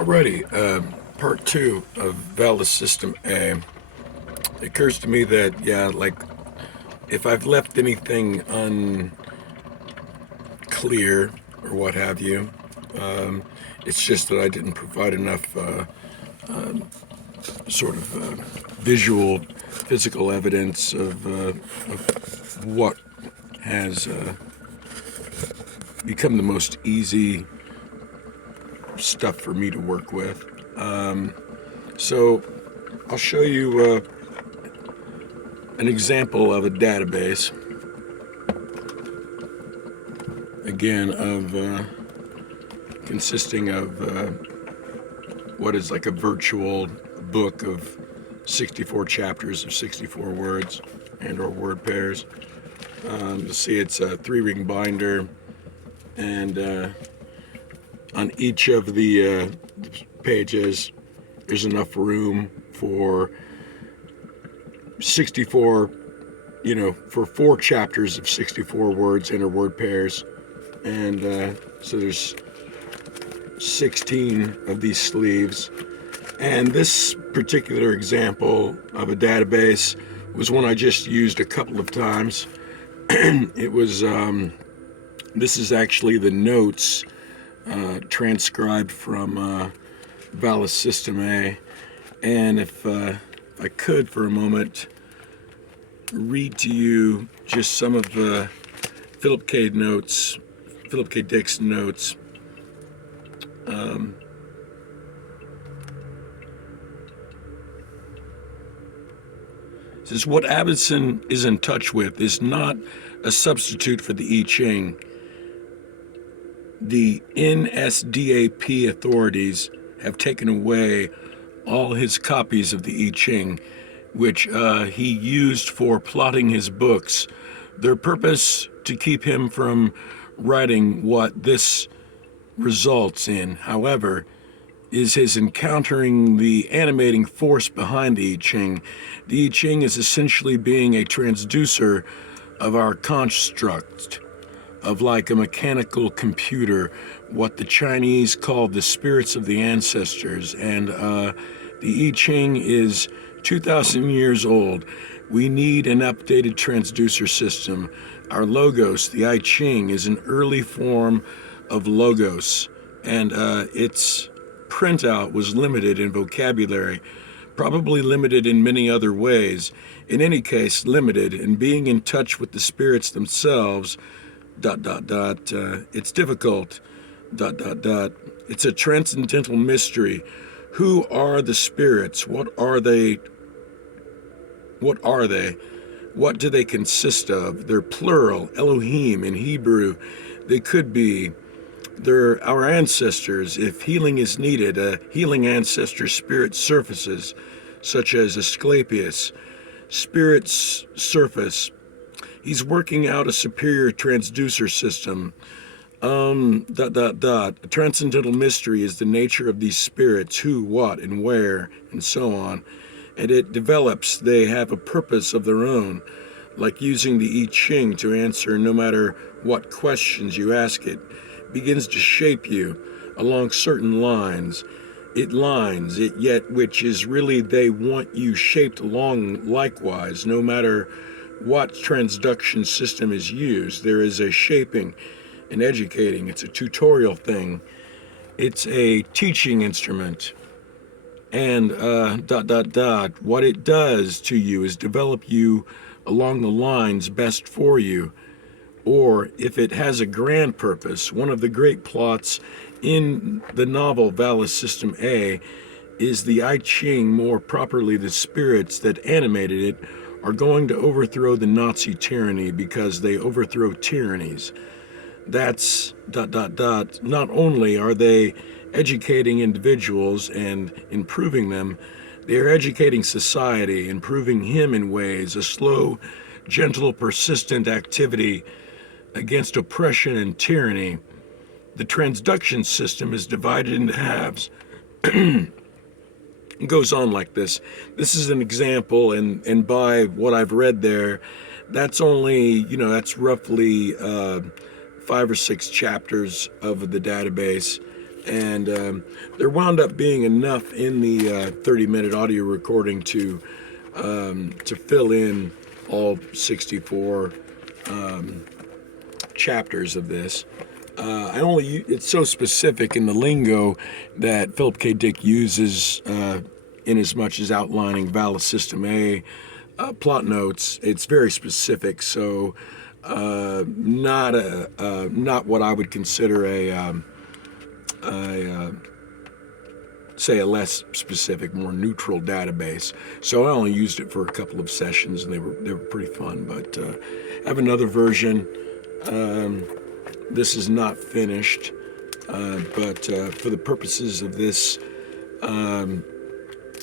Alrighty, part two of VALIS System A. It occurs to me that, if I've left anything unclear or what have you, it's just that I didn't provide enough visual, physical evidence of what has become the most easy stuff for me to work with. So I'll show you an example of a database, again, of consisting of what is like a virtual book of 64 chapters of 64 words and or word pairs. You'll see it's a 3-ring binder, and on each of the pages there's enough room for 64, for 4 chapters of 64 words and or word pairs, and so there's 16 of these sleeves. And this particular example of a database was one I just used a couple of times. It was this is actually the notes transcribed from VALIS System A. And if I could for a moment read to you just some of Philip K. Dick's notes. Says, what Abbottson is in touch with is not a substitute for the I Ching. The NSDAP authorities have taken away all his copies of the I Ching, which he used for plotting his books. Their purpose to keep him from writing what this results in, however, is his encountering the animating force behind the I Ching. The I Ching is essentially being a transducer of our construct, of like a mechanical computer, what the Chinese call the spirits of the ancestors. And the I Ching is 2,000 years old. We need an updated transducer system. Our logos, the I Ching, is an early form of logos, and its printout was limited in vocabulary, probably limited in many other ways. In any case, limited in being in touch with the spirits themselves, it's difficult, it's a transcendental mystery. Who are the spirits? What are they? What do they consist of? They're plural, Elohim in Hebrew. They could be. They're our ancestors. If healing is needed, a healing ancestor spirit surfaces, such as Asclepius. Spirit's surface. He's working out a superior transducer system. A transcendental mystery is the nature of these spirits, who, what, and where, and so on. And it develops. They have a purpose of their own, like using the I Ching to answer no matter what questions you ask it. Begins to shape you along certain lines. It lines it, yet which is really they want you shaped along likewise. No matter what transduction system is used, there is a shaping and educating. It's a tutorial thing. It's a teaching instrument. And what it does to you is develop you along the lines best for you. Or if it has a grand purpose, one of the great plots in the novel VALIS System A is the I Ching, more properly the spirits that animated it, are going to overthrow the Nazi tyranny because they overthrow tyrannies. That's ... Not only are they educating individuals and improving them, they are educating society, improving him in ways, a slow, gentle, persistent activity against oppression and tyranny. The transduction system is divided into halves. It goes on like this. This is an example, and by what I've read there, that's only, that's roughly 5 or 6 chapters of the database. And there wound up being enough in the 30-minute audio recording to fill in all 64 chapters of this. It's so specific in the lingo that Philip K. Dick uses in as much as outlining VALIS System A plot notes. It's very specific, so not what I would consider a say a less specific, more neutral database. So I only used it for a couple of sessions, and they were pretty fun. But I have another version. This is not finished, but for the purposes of this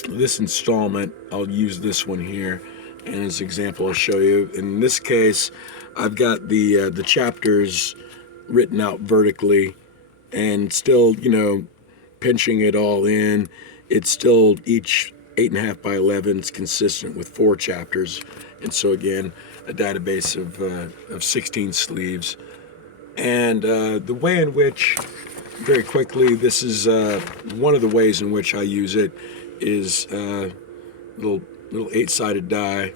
this installment, I'll use this one here. And as an example, I'll show you. In this case, I've got the chapters written out vertically, and still, pinching it all in. It's still each 8.5 by 11 is consistent with 4 chapters, and so again, a database of 16 sleeves. And the way in which, very quickly, this is one of the ways in which I use it is little 8-sided die,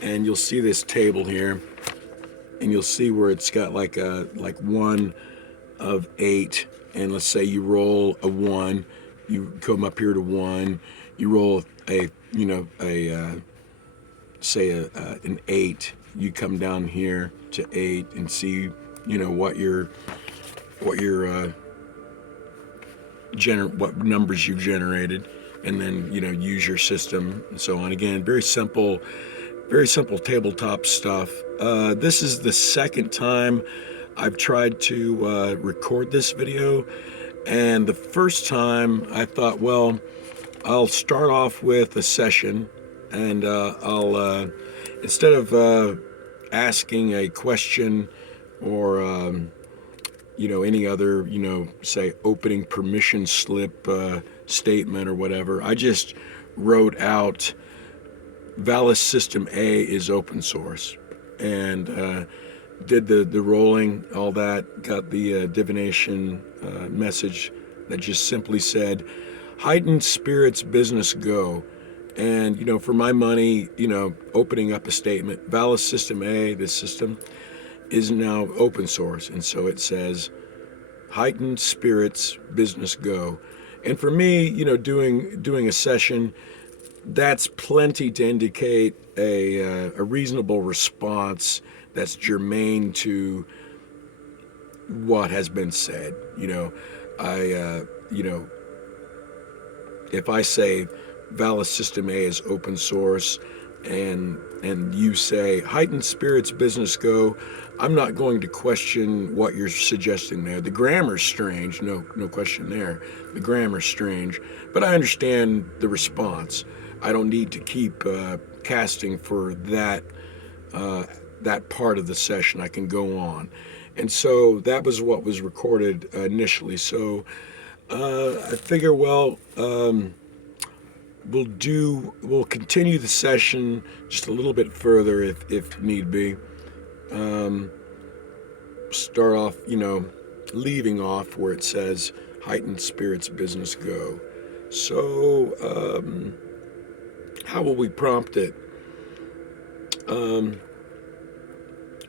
and you'll see this table here, and you'll see where it's got like 1 of 8, and let's say you roll a 1, you come up here to 1, you roll say an 8, you come down here to 8 and see what numbers you've generated, and then use your system and so on. Again, very simple tabletop stuff. This is the second time I've tried to record this video, and the first time I thought, well, I'll start off with a session, and I'll instead of asking a question or any other say opening permission slip statement or whatever, I just wrote out VALIS System A is open source, and did the rolling, all that, got the divination message that just simply said, heightened spirits business go. And for my money, opening up a statement, VALIS System A, this system, is now open source, and so it says heightened spirits business go. And for me, doing a session, that's plenty to indicate a reasonable response that's germane to what has been said. If I say VALIS System A is open source, and you say heightened spirits business go, I'm not going to question what you're suggesting there. The grammar's strange, no question there. The grammar's strange, but I understand the response. I don't need to keep casting for that part of the session. I can go on. And so that was what was recorded initially. So I figure, well, we'll continue the session just a little bit further if need be. Start off, leaving off where it says heightened spirits business go. So how will we prompt it?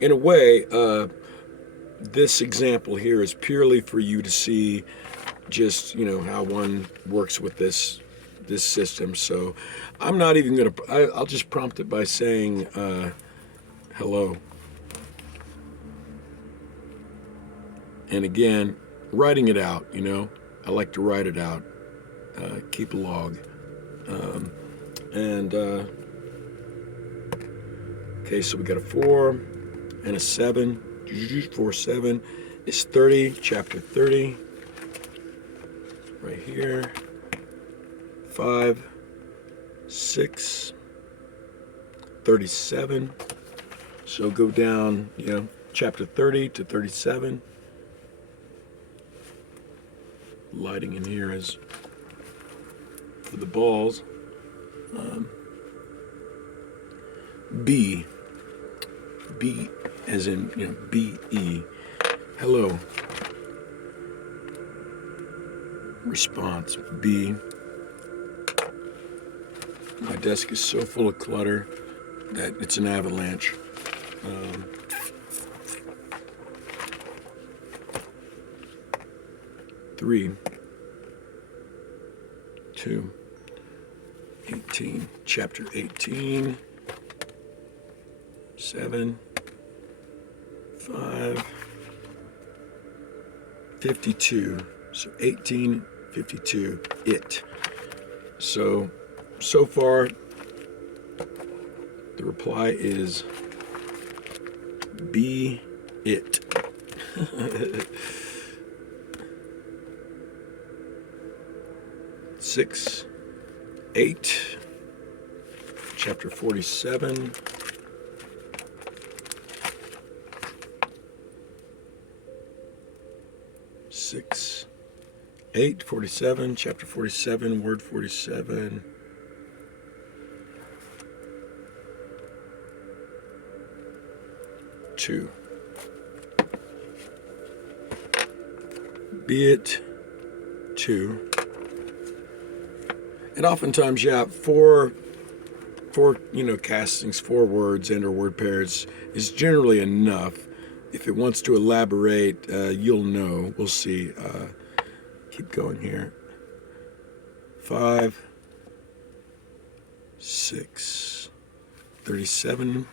In a way, this example here is purely for you to see just, how one works with this system. So I'm not even going to, I'll just prompt it by saying hello. And again, writing it out, I like to write it out, keep a log. Okay, so we got a 4 and a 7. 4, 7 is 30, chapter 30, right here. 5, 6, 37. So go down, chapter 30 to 37. Lighting in here is for the balls. B as in, B-E. Hello. response. B. My desk is so full of clutter that it's an avalanche. 3, 2, 18, chapter 18, 7, 5, 52. So 18, 52, it. So far, the reply is be it. 6, 8, chapter 47, 6, 8, 47, chapter 47, word 47. Two. Be it 2. And oftentimes, yeah, four castings, 4 words and or word pairs is generally enough. If it wants to elaborate, you'll know. We'll see. Keep going here. 5, 6, 37.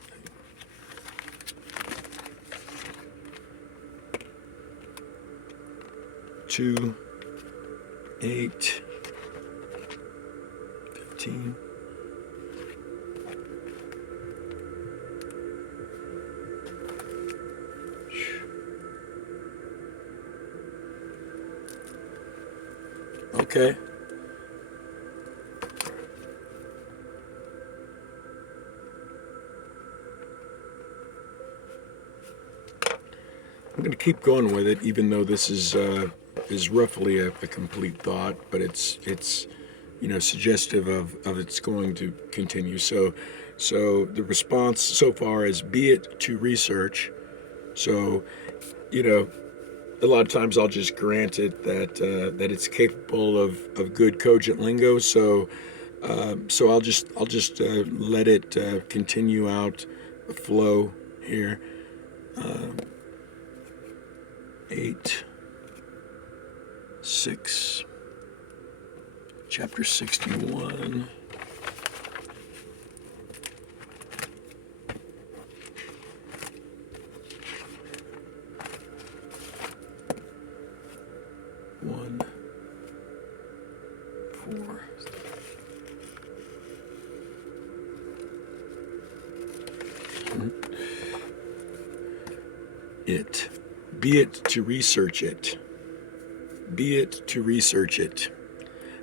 2, 8, 15. Okay. I'm going to keep going with it, even though this is roughly a complete thought, but it's suggestive of it's going to continue. So the response so far is be it to research. So a lot of times I'll just grant it that it's capable of good cogent lingo. So I'll just let it continue out the flow here. 8, 6, chapter 61. 1, 4. It. Be it to research it. Be it to research it.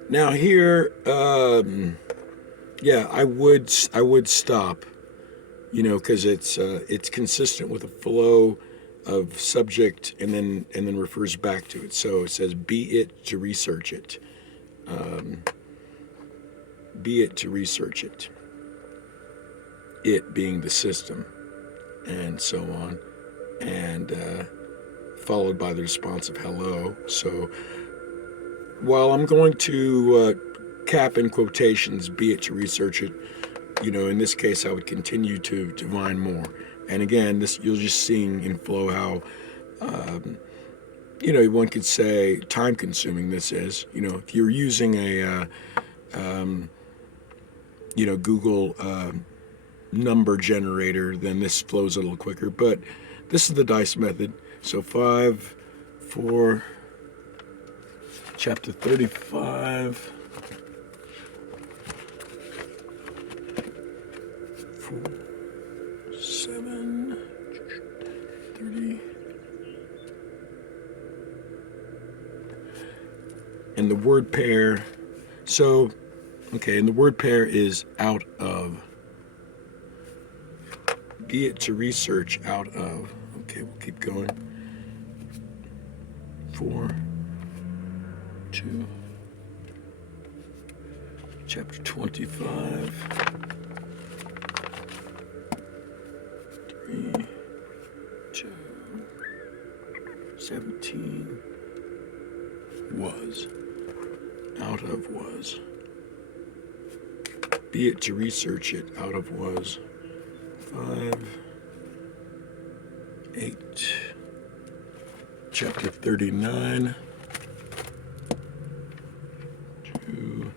Now here, I would stop, because it's consistent with a flow of subject and then refers back to it. So it says, be it to research it. Be it to research it. It being the system, and so on, and followed by the response of hello. So while I'm going to cap in quotations, be it to research it, in this case I would continue to divine more. And again, this you'll just seeing in flow how one could say time consuming this is. If you're using a Google number generator, then this flows a little quicker, but this is the dice method. So 5, 4, chapter 35, 4, 7, 30, and the word pair. So, okay, and the word pair is out of. Be it to research out of. Okay, we'll keep going. 4, 2, chapter 25, 3, 2, 17, was. out of was. Be it to research it, out of was. 5, 8, chapter 39, 2,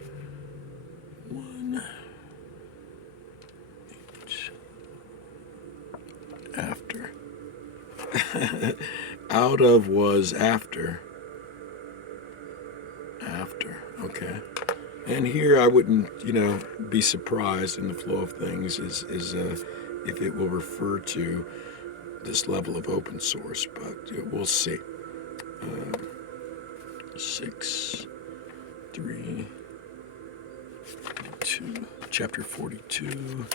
1, 8, after. Out of was after. After, okay. And here I wouldn't, be surprised in the flow of things is if it will refer to this level of open source, but we'll see. 6, 3, 2, chapter 42.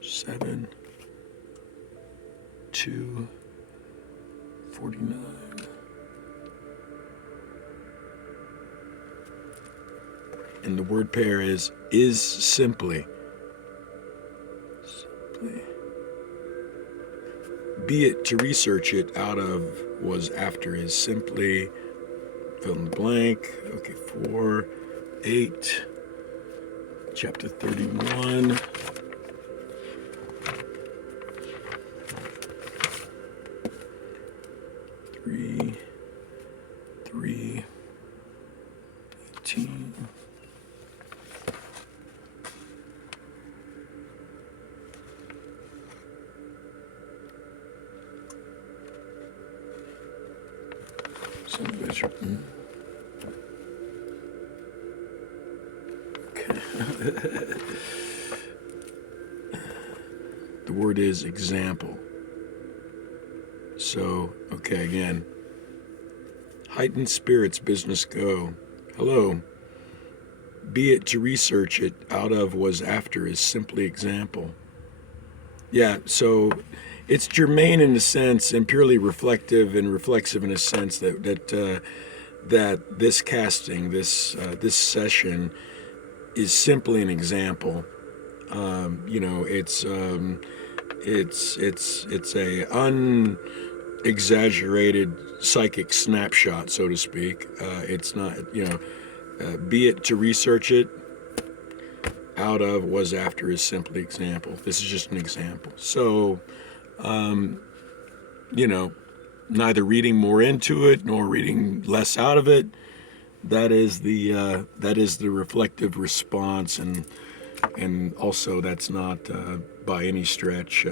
7, 2, 49. And the word pair is simply. Simply. Be it to research it, out of was after is simply, fill in the blank. Okay, 4, 8, chapter 31. 3, 18. Okay. The word is example. So, okay, again. Heightened spirits business go. Hello. Be it to research it, out of was after is simply example. Yeah, so it's germane in a sense and purely reflective and reflexive in a sense that this casting, this session is simply an example. It's a unexaggerated psychic snapshot, so to speak. It's not, be it to research it, out of was after is simply example. This is just an example. So, neither reading more into it nor reading less out of it. That is the reflective response, and also that's not by any stretch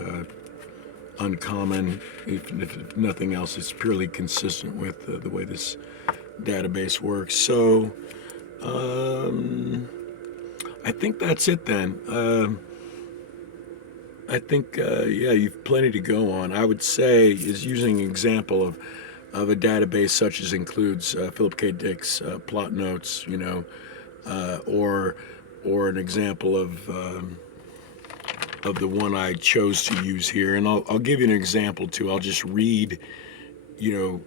uncommon. If nothing else, it's purely consistent with the way this database works. So I think that's it then. I think, you've plenty to go on. I would say is using an example of a database such as includes Philip K. Dick's plot notes, or an example of the one I chose to use here. And I'll give you an example too. I'll just read, the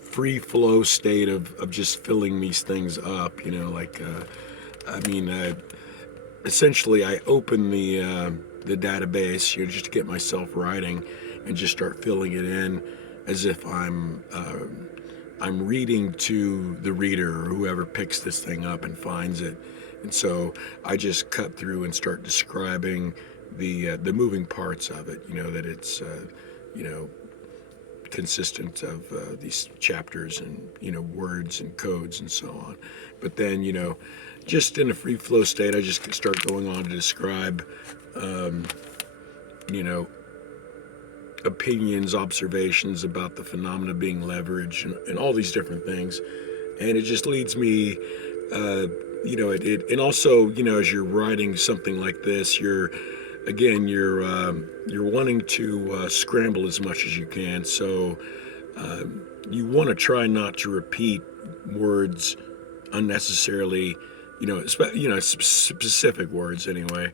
free flow state of just filling these things up, essentially I open the database, just to get myself writing and just start filling it in as if I'm reading to the reader or whoever picks this thing up and finds it. And so I just cut through and start describing the moving parts of it, that it's consistent of these chapters and words and codes and so on. But then just in a free flow state, I just start going on to describe opinions, observations about the phenomena being leveraged and all these different things. And it just leads me and also as you're writing something like this, you're wanting to scramble as much as you can. So you want to try not to repeat words unnecessarily, specific words anyway,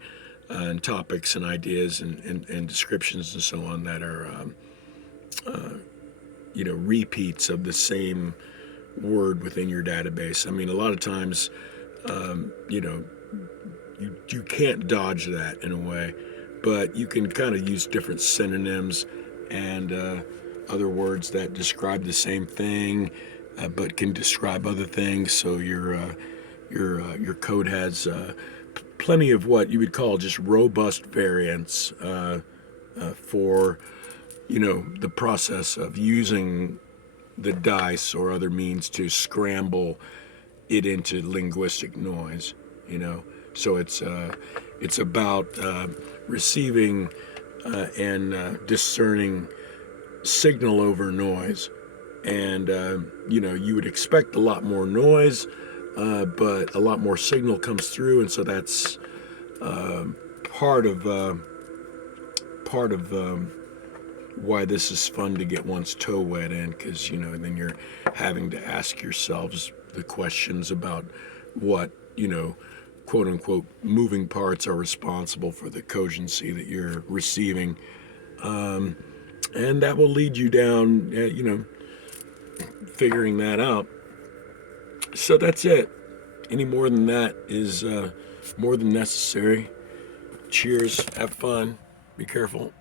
and topics and ideas and descriptions and so on that are repeats of the same word within your database. I mean, a lot of times you can't dodge that in a way, but you can kind of use different synonyms and other words that describe the same thing, but can describe other things. So your code has plenty of what you would call just robust variants for the process of using the dice or other means to scramble it into linguistic noise. So it's about receiving and discerning signal over noise. And you would expect a lot more noise, but a lot more signal comes through, and so that's part of why this is fun to get one's toe wet in, because then you're having to ask yourselves the questions about what quote unquote moving parts are responsible for the cogency that you're receiving, and that will lead you down figuring that out. So that's it. Any more than that is more than necessary. Cheers, have fun, be careful.